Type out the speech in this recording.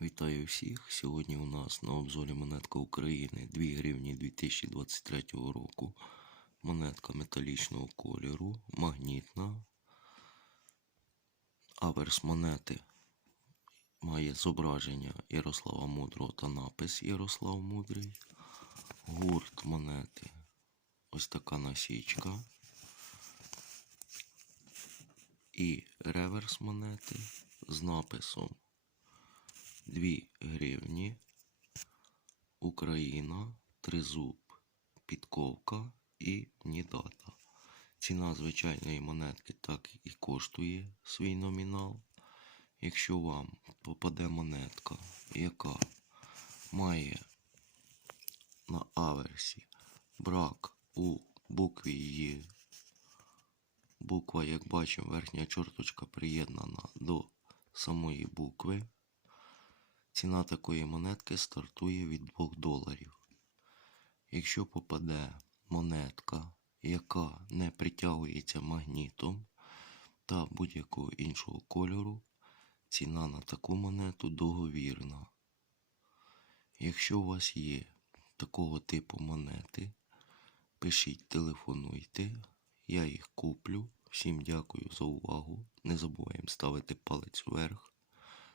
Вітаю всіх! Сьогодні у нас на обзорі монетка України 2 гривні 2023 року. Монетка металічного кольору, магнітна. Аверс монети має зображення Ярослава Мудрого та напис Ярослав Мудрий. Гурт монети. Ось така насічка. І реверс монети з написом 2 гривні, Україна, тризуб, підковка і нідата. Ціна звичайної монетки так і коштує свій номінал. Якщо вам попаде монетка, яка має на аверсі брак у букві Є, буква, як бачимо, верхня чорточка приєднана до самої букви. Ціна такої монетки стартує від 2 доларів. Якщо попаде монетка, яка не притягується магнітом та будь-якого іншого кольору, ціна на таку монету договірна. Якщо у вас є такого типу монети, пишіть, телефонуйте, я їх куплю. Всім дякую за увагу. Не забуваємо ставити палець вверх.